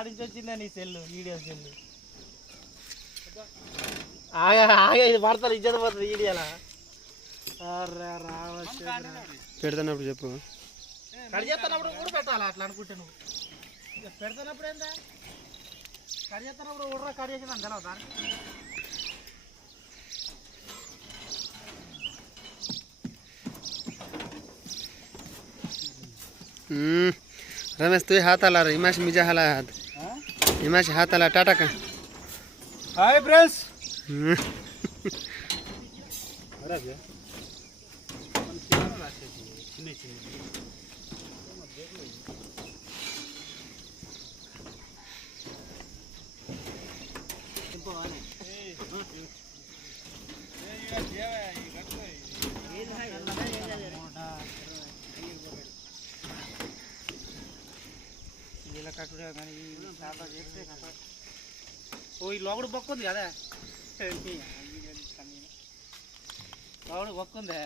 ఆడించి వచ్చిందా నీ సెల్లు వీడియో సెల్లు ఆగా ఆగా ఇది పడతారు ఇజ్జత పోతుంది వీడియోలా పెడుతున్నప్పుడు చెప్పు కడి చేస్తున్నప్పుడు కూడా పెట్టాలి అట్లా అనుకుంటే నువ్వు పెడుతున్నప్పుడు ఏందా కడి చేస్తున్నప్పుడు ఊర్రా కడి చేసి నాకు తెలవదు దానికి रमेश तू हाथ आला रे हिमाश मिजा हाला हाथ हिमाश हाथ आला टाटा का हाय फ्रेंड्स ఓ ఈ లోపల బొక్క ఉంది కదా లోపల బొక్క ఉందే